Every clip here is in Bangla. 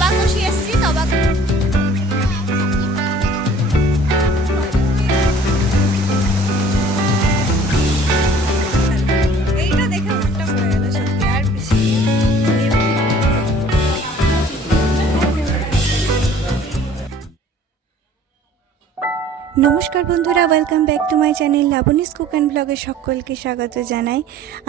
তবাকশি এসছি। এইটা দেখে মনটা ভরে গেল সত্যি। আর বেশি নমস্কার বন্ধুরা, welcome back to my channel Labani's cook and ব্লগে সকলকে স্বাগত জানাই।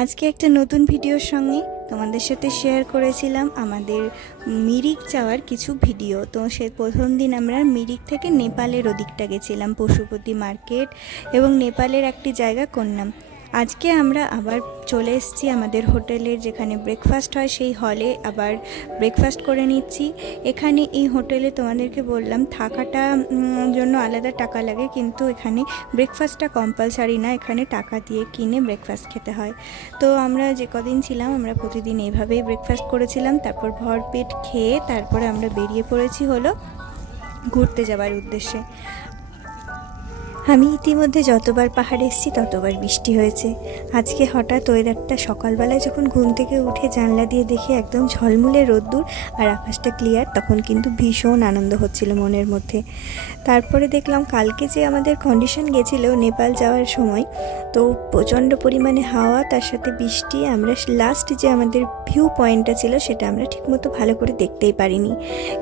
আজকে একটা নতুন ভিডিওর সঙ্গে তোমাদের সাথে শেয়ার করেছিলাম আমাদের মিরিক যাওয়ার কিছু ভিডিও। তো সে প্রথম দিন আমরা মিরিক থেকে নেপালের ওদিকটা গেছিলাম, পশুপতি মার্কেট এবং নেপালের একটি জায়গা করলাম। আজকে আমরা আবার চলে এসেছি আমাদের হোটেলের যেখানে ব্রেকফাস্ট হয় সেই হলে, আবার ব্রেকফাস্ট করে নিচ্ছি। এখানে এই হোটেলে তোমাদেরকে বললাম থাকাটা জন্য আলাদা টাকা লাগে, কিন্তু এখানে ব্রেকফাস্টটা কম্পালসারি না, এখানে টাকা দিয়ে কিনে ব্রেকফাস্ট খেতে হয়। তো আমরা যে কদিন ছিলাম আমরা প্রতিদিন এইভাবেই ব্রেকফাস্ট করেছিলাম, তারপর ভরপেট খেয়ে তারপরে আমরা বেরিয়ে পড়েছি হলো ঘুরতে যাওয়ার উদ্দেশ্যে। আমি ইতিমধ্যে যতবার পাহাড়ে এসেছি ততবার বৃষ্টি হয়েছে। আজকে হঠাৎ ওয়েদারটা সকালবেলায় যখন ঘুম থেকে উঠে জানলা দিয়ে দেখে একদম ঝলমলে রোদ্দুর আর আকাশটা ক্লিয়ার, তখন কিন্তু ভীষণ আনন্দ হচ্ছিল মনের মধ্যে। তারপরে দেখলাম কালকে যে আমাদের কন্ডিশন গেছিল নেপাল যাওয়ার সময়, তো প্রচণ্ড পরিমাণে হাওয়া তার সাথে বৃষ্টি, আমরা লাস্ট যে আমাদের ভিউ পয়েন্টটা ছিল সেটা আমরা ঠিকমতো ভালো করে দেখতেই পারিনি।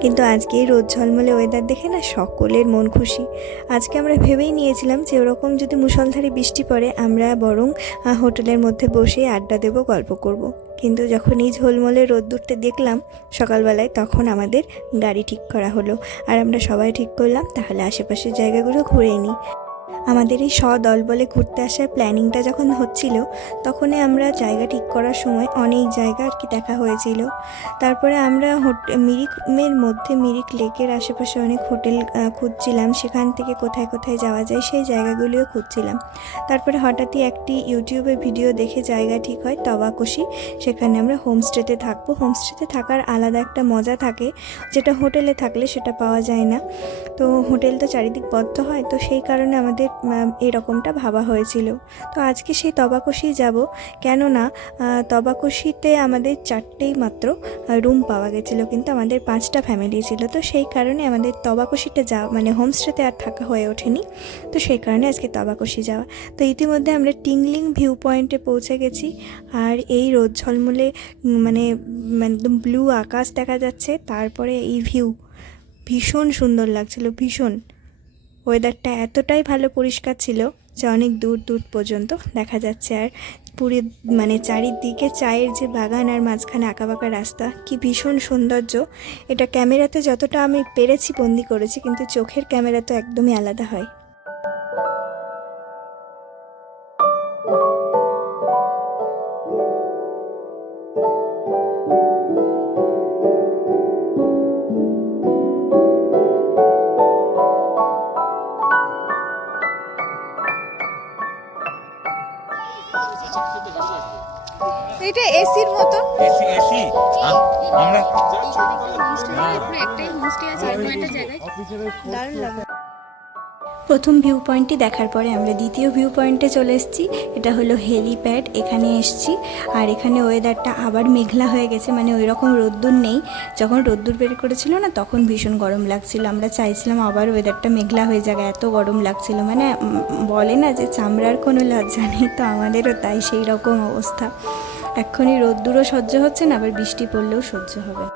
কিন্তু আজকে এই রোদ ঝলমলে ওয়েদার দেখে না সকলের মন খুশি। আজকে আমরা ভেবেই নিয়েছিলাম যে ওরকম যদি মুষলধারে বৃষ্টি পড়ে আমরা বরং হোটেলের মধ্যে বসে আড্ডা দেবো, গল্প করব। কিন্তু যখন এই ঝলমলে রোদ্দুরটা দেখলাম সকালবেলায়, তখন আমাদের গাড়ি ঠিক করা হলো আর আমরা সবাই ঠিক করলাম তাহলে আশেপাশের জায়গাগুলো ঘুরে নিই। আমাদের এই সদল বলে ঘুরতে আসার প্ল্যানিংটা যখন হচ্ছিল তখনই আমরা জায়গা ঠিক করার সময় অনেক জায়গা আর কি দেখা হয়েছিল। তারপরে আমরা মিরিকের মধ্যে মিরিক লেকের আশেপাশে অনেক হোটেল খুঁজছিলাম, সেখান থেকে কোথায় কোথায় যাওয়া যায় সেই জায়গাগুলিও খুঁজছিলাম। তারপরে হঠাৎই একটি ইউটিউবে ভিডিও দেখে জায়গা ঠিক হয় তবাকশি, সেখানে আমরা হোমস্টেতে থাকবো। হোমস্টেতে থাকার আলাদা একটা মজা থাকে, যেটা হোটেলে থাকলে সেটা পাওয়া যায় না। তো হোটেল তো চারিদিক বদ্ধ হয়, তো সেই কারণে আমাদের এরকমটা ভাবা হয়েছিল। তো আজকে সেই তবাকশি যাব, কেননা তবাকশিতে আমাদের 4টেই মাত্র রুম পাওয়া গেছিলো, কিন্তু আমাদের 5টা ফ্যামিলি ছিল। তো সেই কারণে আমাদের তবাকশিতে যাওয়া মানে হোমস্টেতে আর থাকা হয়ে ওঠেনি, তো সেই কারণে আজকে তবাকশি যাওয়া। তো ইতিমধ্যে আমরা টিংলিং ভিউ পয়েন্টে পৌঁছে গেছি, আর এই রোদ ঝলমলে মানে একদম ব্লু আকাশ দেখা যাচ্ছে, তারপরে এই ভিউ ভীষণ সুন্দর লাগছিল, ভীষণ। ওয়েদারটা এতটাই ভালো পরিষ্কার ছিল যে অনেক দূর দূর পর্যন্ত দেখা যাচ্ছে, আর পুরো মানে চারিদিকে চায়ের যে বাগান আর মাঝখানে আঁকাবাঁকা রাস্তা, কি ভীষণ সৌন্দর্য। এটা ক্যামেরাতে যতটা আমি পেরেছি বন্দি করেছি, কিন্তু চোখের ক্যামেরা তো একদমই আলাদা হয়। এটা এসির মতো, এসি এসি আমরা একটাই হোমস্টে আছে অন্য একটা জায়গায়, দারুণ লাগে। প্রথম ভিউ পয়েন্টটি দেখার পরে আমরা দ্বিতীয় ভিউ পয়েন্টে চলে এসেছি। এটা হলো হেলিপ্যাড, এখানে এসেছি। আর এখানে ওয়েদারটা আবার মেঘলা হয়ে গেছে, মানে ওই রকম রোদ্দুর নেই। যখন রোদ্দুর বের করেছিল না তখন ভীষণ গরম লাগছিল, আমরা চাইছিলাম আবার ওয়েদারটা মেঘলা হয়ে যাবে, এত গরম লাগছিল। মানে বলে না যে চামড়ার কোনো লজ্জা নেই, তো আমাদেরও তাই সেই রকম অবস্থা। এক্ষুনি রোদ্দুরও সহ্য হচ্ছে না, আবার বৃষ্টি পড়লেও সহ্য হবে।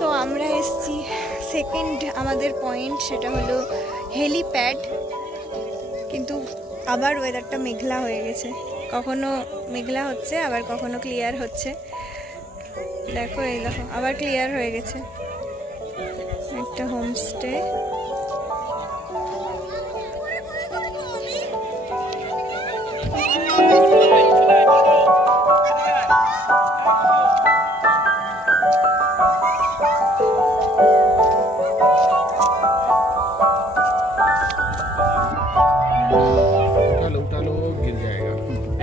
তো আমরা এসেছি সেকেন্ড আমাদের পয়েন্ট, সেটা হলো হেলিপ্যাড। কিন্তু আবার ওয়েদারটা মেঘলা হয়ে গেছে, কখনো মেঘলা হচ্ছে আবার কখনো ক্লিয়ার হচ্ছে। দেখো এই দেখো আবার ক্লিয়ার হয়ে গেছে। একটা হোমস্টে,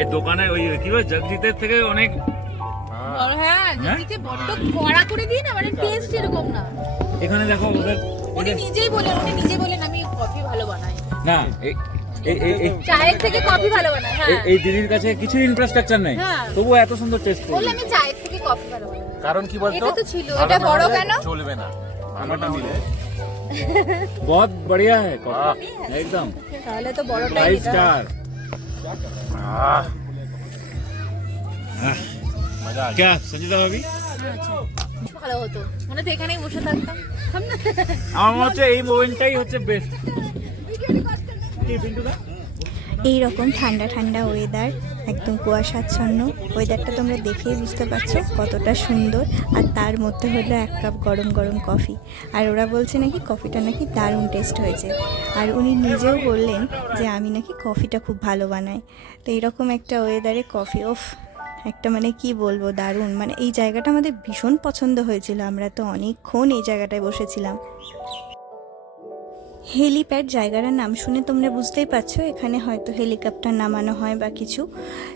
এই দোকানে ওই কি বলে জগজিতের থেকে অনেক হ্যাঁ জগজিতে বড্ড কড়া করে দিই না, মানে টেস্ট এরকম না। এখানে দেখো ওদের উনি নিজে বলেন আমি কফি ভালো বানাই না চায়ের থেকে কফি ভালো বানায়। হ্যাঁ এই দিদির কাছে কিছু ইনফ্রাস্ট্রাকচার নেই, হ্যাঁ। তবুও এত সুন্দর টেস্ট বললে আমি চায়ের থেকে কফি ভালো বানাই। কারণ কি বলতো, এটা তো ছিল, ভালো এটা না বড় হলে কেন? চলবে না, ভালো না হলে बहुत बढ़िया है कॉफी एकदम তাহলে তো বড়টাই 5 নিতে হবে। स्टार। মজা আছে। क्या संजीता भाभी, ভালো হতো, মনে তো এখানেই বসে থাকতাম। আমার মনে হচ্ছে এই মোমেন্টটাই হচ্ছে বেস্ট। কি পিন্টুদা, এই রকম ঠান্ডা ঠান্ডা ওয়েদার, একদম কুয়াশাচ্ছন্ন ওয়েদারটা তোমরা দেখেই বুঝতে পারছো কতটা সুন্দর। আর তার মধ্যে হলো 1 কাপ গরম গরম কফি। আর ওরা বলছে নাকি কফিটা নাকি দারুণ টেস্ট হয়েছে। আর উনি নিজেও বললেন যে আমি নাকি কফিটা খুব ভালো বানাই। তো এইরকম একটা ওয়েদারে কফি, ওফ, একটা মানে কি বলবো, দারুণ। মানে এই জায়গাটা আমাদের ভীষণ পছন্দ হয়েছিল, আমরা তো অনেকক্ষণ এই জায়গাটায় বসেছিলাম। হেলিপ্যাড জায়গাটার নাম শুনে তোমরা বুঝতেই পারছো এখানে হয়তো হেলিকপ্টার নামানো হয় বা কিছু,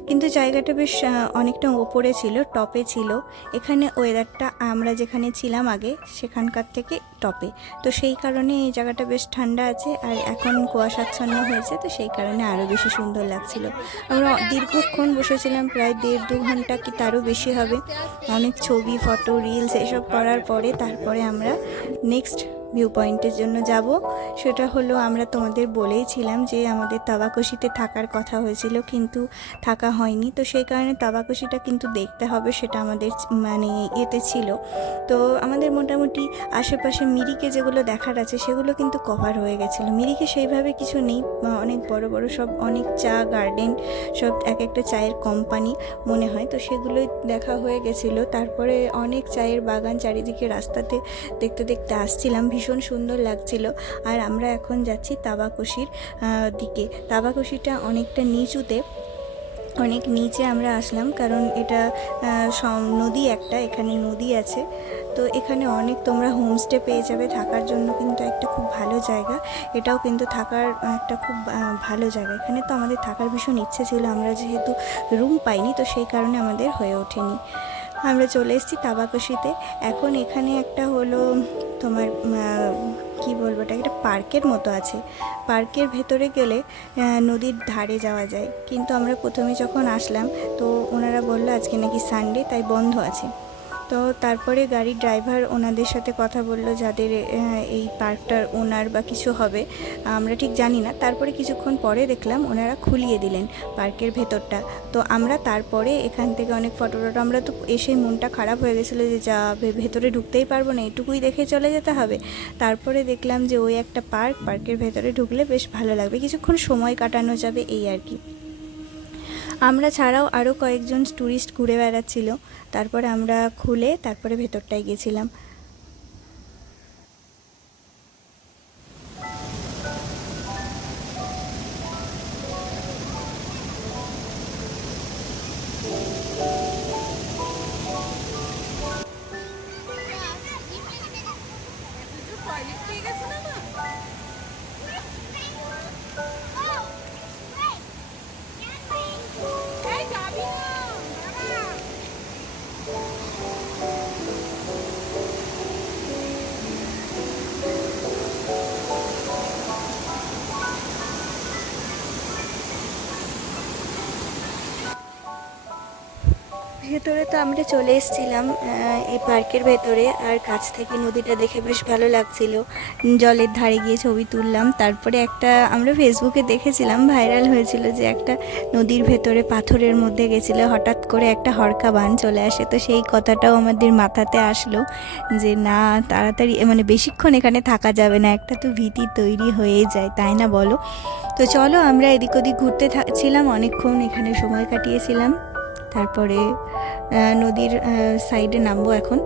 কিন্তু জায়গাটা বেশ অনেকটা ওপরে ছিল, টপে ছিল। এখানে ওয়েদারটা আমরা যেখানে ছিলাম আগে সেখানকার থেকে টপে, তো সেই কারণে এই জায়গাটা বেশ ঠান্ডা আছে। আর এখন কুয়াশাচ্ছন্ন হয়েছে, তো সেই কারণে আরও বেশি সুন্দর লাগছিল। আমরা দীর্ঘক্ষণ বসেছিলাম, প্রায় 1.5-2 ঘন্টা কি তারও বেশি হবে। অনেক ছবি, ফটো, রিলস এসব করার পরে তারপরে আমরা নেক্সট ভিউ পয়েন্টের জন্য যাব। সেটা হলো, আমরা তোমাদের বলেইছিলাম যে আমাদের তাবাকশিতে থাকার কথা হয়েছিল কিন্তু থাকা হয়নি, তো সেই কারণে তাবাকশিটা কিন্তু দেখতে হবে, সেটা আমাদের মানে এতে ছিল। তো আমাদের মোটামুটি আশেপাশে মিরিকে যেগুলো দেখার আছে সেগুলো কিন্তু কভার হয়ে গেছিলো। মিরিকে সেইভাবে কিছু নেই, অনেক বড় বড় সব অনেক চা গার্ডেন, সব এক একটা চায়ের কোম্পানি মনে হয়, তো সেগুলোই দেখা হয়ে গেছিলো। তারপরে অনেক চায়ের বাগান চারিদিকে রাস্তাতে দেখতে দেখতে আসছিলাম, ভীষণ সুন্দর লাগছিল। আর আমরা এখন যাচ্ছি তাবাকশির দিকে। তাবাকশিটা অনেকটা নিচুতে, অনেক নিচে আমরা আসলাম, কারণ এটা নদী একটা, এখানে নদী আছে। তো এখানে অনেক তোমরা হোমস্টে পেয়ে যাবে থাকার জন্য, কিন্তু একটা খুব ভালো জায়গা। এটাও কিন্তু থাকার একটা খুব ভালো জায়গা। এখানে তো আমাদের থাকার ভীষণ ইচ্ছে ছিল, আমরা যেহেতু রুম পাইনি তো সেই কারণে আমাদের হয়ে ওঠেনি। আমরা চলে এসেছি তাবাকশিতে। এখন এখানে একটা হলো তোমার কি বলবো, এটা একটা পার্কের মতো আছে। পার্কের ভেতরে গেলে নদীর ধারে যাওয়া যায়, কিন্তু আমরা প্রথমে যখন আসলাম তো ওনারা বললো আজকে নাকি সানডে তাই বন্ধ আছে। তো তারপরে গাড়ির ড্রাইভার ওনাদের সাথে কথা বললো, যাদের এই পার্কটার ওনার বা কিছু হবে, আমরা ঠিক জানি না। তারপরে কিছুক্ষণ পরে দেখলাম ওনারা খুলিয়ে দিলেন পার্কের ভেতরটা। তো আমরা তারপরে এখান থেকে অনেক ফটো, আমরা তো এসে মনটা খারাপ হয়ে গেছিলো যে যা ভেতরে ঢুকতেই পারবো না, এটুকুই দেখে চলে যেতে হবে। তারপরে দেখলাম যে ওই একটা পার্কের ভেতরে ঢুকলে বেশ ভালো লাগবে, কিছুক্ষণ সময় কাটানো যাবে, এই আর কি। আমরা ছাড়াও আরও কয়েকজন ট্যুরিস্ট ঘুরে বেড়াচ্ছিল। তারপরে আমরা খুলে তারপরে ভেতরটায় গেছিলাম। ভেতরে তো আমরা চলে এসেছিলাম এই পার্কের ভেতরে, আর কাছ থেকে নদীটা দেখে বেশ ভালো লাগছিল। জলের ধারে গিয়ে ছবি তুললাম। তারপরে একটা আমরা ফেসবুকে দেখেছিলাম, ভাইরাল হয়েছিল যে একটা নদীর ভেতরে পাথরের মধ্যে গেছিলো, হঠাৎ করে একটা হরকা বান চলে আসে। তো সেই কথাটাও আমাদের মাথাতে আসলো যে না, তাড়াতাড়ি মানে বেশিক্ষণ এখানে থাকা যাবে না, একটা তো ভীতি তৈরি হয়ে যায়, তাই না বলো? তো চলো, আমরা এদিক ওদিক ঘুরতে ছিলাম অনেকক্ষণ, এখানে সময় কাটিয়েছিলাম। তারপরে নদীর সাইডে নামবো এখন।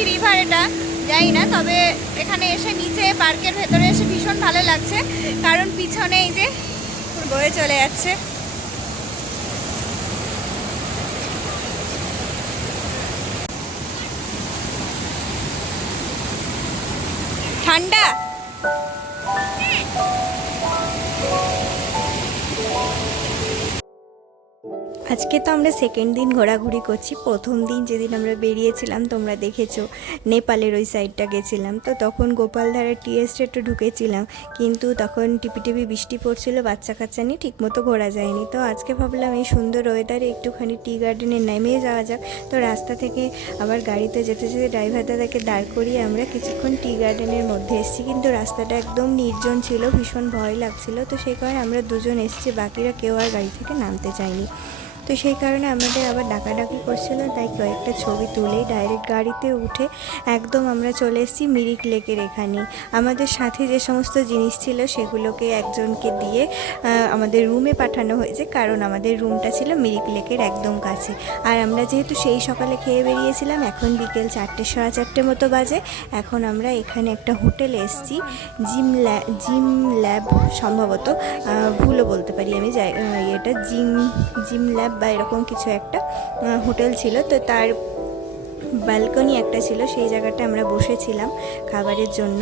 কি রিভার এটা জানি না, তবে এখানে এসে নিচে পার্কের ভেতরে এসে ভীষণ ভালো লাগছে, কারণ পিছনে এই যে বয়ে চলে যাচ্ছে। ঠান্ডা। আজকে তো আমরা সেকেন্ড দিন ঘোরাঘুরি করছি। প্রথম দিন যেদিন আমরা বেরিয়েছিলাম তোমরা দেখেছো, নেপালের ওই সাইডটা গেছিলাম, তো তখন গোপালধারা টি এস্টেটে ঢুকেছিলাম, কিন্তু তখন টিপি বৃষ্টি পড়ছিল, বাচ্চা কাচ্চা নিয়ে ঠিকমতো ঘোরা যায়নি। তো আজকে ভাবলাম এই সুন্দর ওয়েদারে একটুখানি টি গার্ডেনে নেমে যাওয়া যাক। তো রাস্তা থেকে আবার গাড়িতে যেতে যেতে ড্রাইভার দাদাকে দাঁড় করিয়ে আমরা কিছুক্ষণ টি গার্ডেনের মধ্যে এসেছি, কিন্তু রাস্তাটা একদম নির্জন ছিল, ভীষণ ভয় লাগছিল। তো সেই কারণে আমরা দুজন এসেছি, বাকিরা কেউ আর গাড়ি থেকে নামতে চায়নি। তো সেই কারণে আমাদের আবার ডাকাডাকি করছিল, তাই কয়েকটা ছবি তুলেই ডাইরেক্ট গাড়িতে উঠে একদম আমরা চলে এসেছি মিরিক লেকের এখানে। আমাদের সাথে যে সমস্ত জিনিস ছিল সেগুলোকে একজনকে দিয়ে আমাদের রুমে পাঠানো হয়েছে, কারণ আমাদের রুমটা ছিল মিরিক লেকের একদম কাছে। আর আমরা যেহেতু সেই সকালে খেয়ে বেরিয়েছিলাম, এখন বিকেল 4টে 4:30 মতো বাজে। এখন আমরা এখানে একটা হোটেলে এসেছি, জিম ল্যাব সম্ভবত, ভুলও বলতে পারি আমি, এটা জিম ল্যাব বা এরকম কিছু একটা হোটেল ছিল। তো তার ব্যালকনি একটা ছিল, সেই জায়গাটা আমরা বসেছিলাম খাবারের জন্য।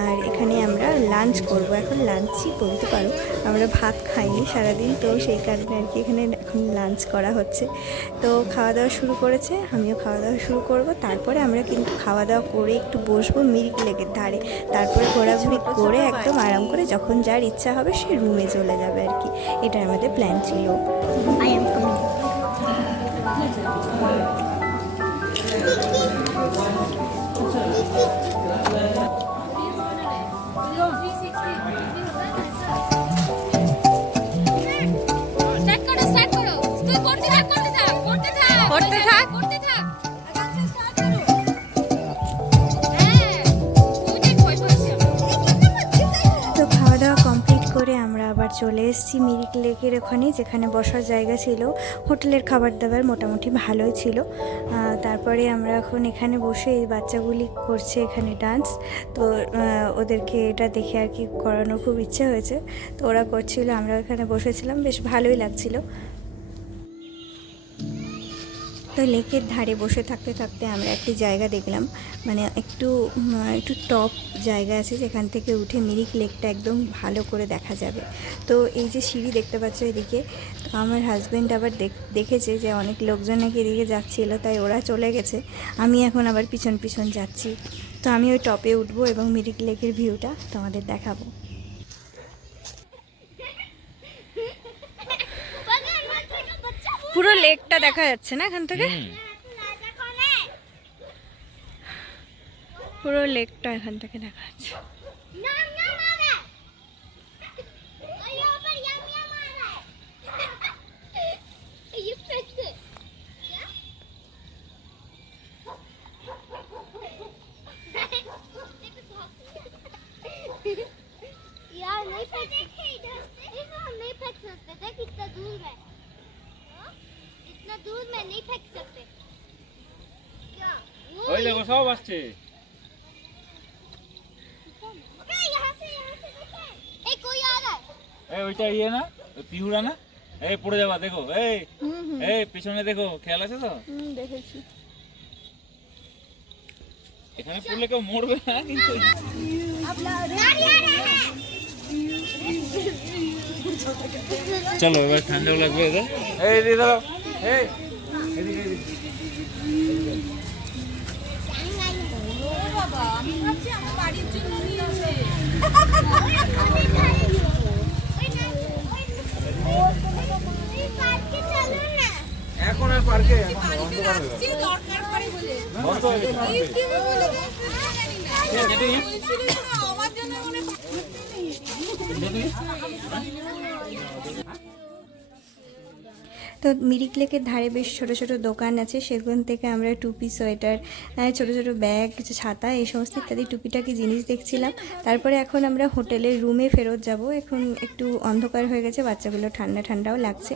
আর এখানে আমরা লাঞ্চ করব, এখন লাঞ্চই বলতে পারো, আমরা ভাত খাইনি সারাদিন, তো সেই কারণে আর কি এখানে এখন লাঞ্চ করা হচ্ছে। তো খাওয়া দাওয়া শুরু করেছে, আমিও খাওয়া দাওয়া শুরু করব। তারপরে আমরা কিন্তু খাওয়া দাওয়া করে একটু বসবো মিরিক লেকের ধারে, তারপরে ঘোরাঘুরি করে একদম আরাম করে যখন যার ইচ্ছা হবে সে রুমে চলে যাবে আর কি। এটা আমাদের প্ল্যান ছিল। চলে এসেছি মিরিক লেকের ওখানে, যেখানে বসার জায়গা ছিল। হোটেলের খাবার দাবার মোটামুটি ভালোই ছিল। তারপরে আমরা এখন এখানে বসে, এই বাচ্চাগুলি করছে এখানে ডান্স, তো ওদেরকে এটা দেখে আর কি করানোর খুব ইচ্ছে হয়েছে, তো ওরা করছিল, আমরা এখানে বসেছিলাম, বেশ ভালোই লাগছিল। তো লেকের ধারে বসে থাকতে থাকতে আমরা একটি জায়গা দেখলাম, মানে একটু টপ জায়গা আছে, যেখান থেকে উঠে মিরিক লেকটা একদম ভালো করে দেখা যাবে। তো এই যে সিঁড়ি দেখতে পাচ্ছ এদিকে, তো আমার হাজব্যান্ড আবার দেখেছে যে অনেক লোকজন নাকি এদিকে যাচ্ছিল, তাই ওরা চলে গেছে, আমি এখন আবার পিছন পিছন যাচ্ছি। তো আমি ওই টপে উঠবো এবং মিরিক লেকের ভিউটা তোমাদের দেখাবো। পুরো লেকটা দেখা যাচ্ছে না এখান থেকে, পুরো লেকটা এখান থেকে দেখা যাচ্ছে। यार नहीं फेंक नहीं फेंक सकते, देख इतना दूर है, इतना दूर में नहीं फेंक सकते क्या? ওই দেখো সব আসছে। यहाँ से देखें, एक कोई आ रहा है। এই ওইটা ইয়ে না, ওই পিহুরা না, এই পড়ে যাবা, দেখো এই এই পিছনে দেখো, খেয়াল আছে তো? দেখেছি। এখানে পড়লে কেউ মরবে না কিন্তু। চলো এবার ঠান্ডা লাগবে এদের। এই দিয়ে দাও, এই এদিকে আমি ভাবছি আমার বাড়ির জন্য নিয়ে আসে। এখন আর পার্কে বাড়িতে রাখছি দরকার পড়ে বলে। বন্ধ হয়ে গেছে। কি বলে জানি না। বলছিল যে আমার জন্য মনে তো তো মিরিক লেকের ধারে বেশ ছোট ছোট দোকান আছে, সেখান থেকে আমরা টুপি, সোয়েটার, ছোট ছোট ব্যাগ, কিছু ছাতা, এই সমস্ত ইত্যাদি টুকিটাকি জিনিস দেখছিলাম। তারপরে এখন আমরা হোটেলের রুমে ফেরত যাব। এখন একটু অন্ধকার হয়ে গেছে, বাচ্চাগুলো ঠান্ডা ঠান্ডাও লাগছে।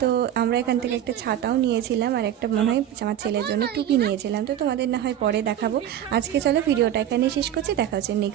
তো আমরা এখান থেকে একটা ছাতাও নিয়েছিলাম আর একটা মনে হয় আমার ছেলের জন্য টুপি নিয়েছিলাম। তো তোমাদের না হয় পরে দেখাবো। আজকে চলো ভিডিওটা এখানে শেষ করছি, দেখা হচ্ছে নেক্সট